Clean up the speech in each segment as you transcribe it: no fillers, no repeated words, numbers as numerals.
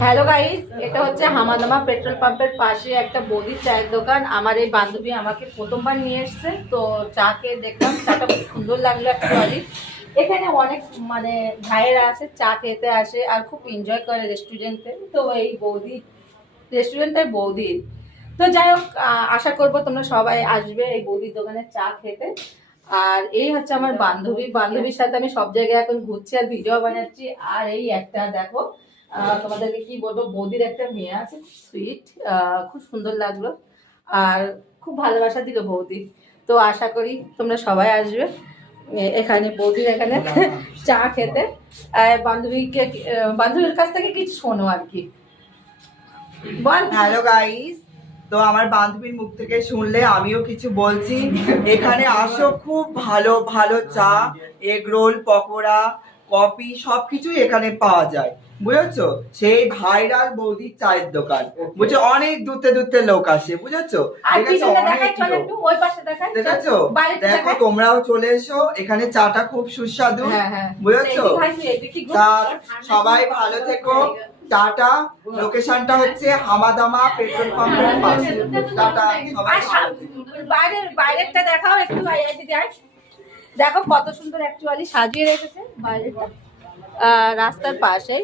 Hello guys, এটা হচ্ছে হামাদামা petrol পাম্পের পাশে একটা বৌদির চায়ের দোকান। আমার এই বান্ধবী আমাকে প্রথমবার নিয়ে এসছে, তো চা খেয়ে দেখলাম চাটা খুব সুন্দর লাগলো অ্যাকচুয়ালি। এখানে অনেক ভাইয়েরা আসে, চা খেতে আসে আর খুব এনজয় করে রেস্টুরেন্টে। তো এই বৌদি রেস্টুরেন্টের বৌদি, তো যাই হোক, আশা করবো তোমরা সবাই আসবে এই বৌদির দোকানে চা খেতে। আর এই হচ্ছে আমার বান্ধবীর সাথে আমি সব জায়গায় এখন ঘুরছি আর ভিডিও বানাচ্ছি। আর এই একটা দেখো, তোমাদেরকে কি বলবো, বৌদির একটা মেয়ে আছে, সুইট, খুব সুন্দর লাগলো আর খুব ভালোবাসা দিল বৌদি। তো আশা করি তোমরা সবাই আসবে এখানে বৌদির এখানে চা খেতে। বান্ধবীর কাছ থেকে কিছু শোনো আর কি, বল। হ্যালো গাইস, তো আমার বান্ধবীর মুখ থেকে শুনলে আমিও কিছু বলছি। এখানে আসো, খুব ভালো ভালো চা, এগ রোল, পকোড়া, কফি সবকিছুই এখানে পাওয়া যায়, বুঝেছো? সেই ভাইরাল বৌদির চায়ের দোকান, বুঝছো? অনেক দূরতে দূরতে লোক আসে, বুঝেছো? দেখেছো দেখো, তোমরাও চলে এসো, এখানে চাটা খুব সুস্বাদু, বুঝেছো? তা সবাই ভালো থেকো, টাটা। লোকেশনটা হচ্ছে হামাদামা পেট্রোল পাম্পের পাশে। টাটা, সবাই ভালো থেকো। বাইরেরটা দেখাও একটু, দেখো কত সুন্দর অ্যাকচুয়ালি সাজিয়ে রেখেছে বাইরেটা রাস্তার পাশে।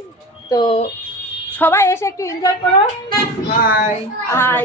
তো সবাই এসে একটু এনজয় করো। High high.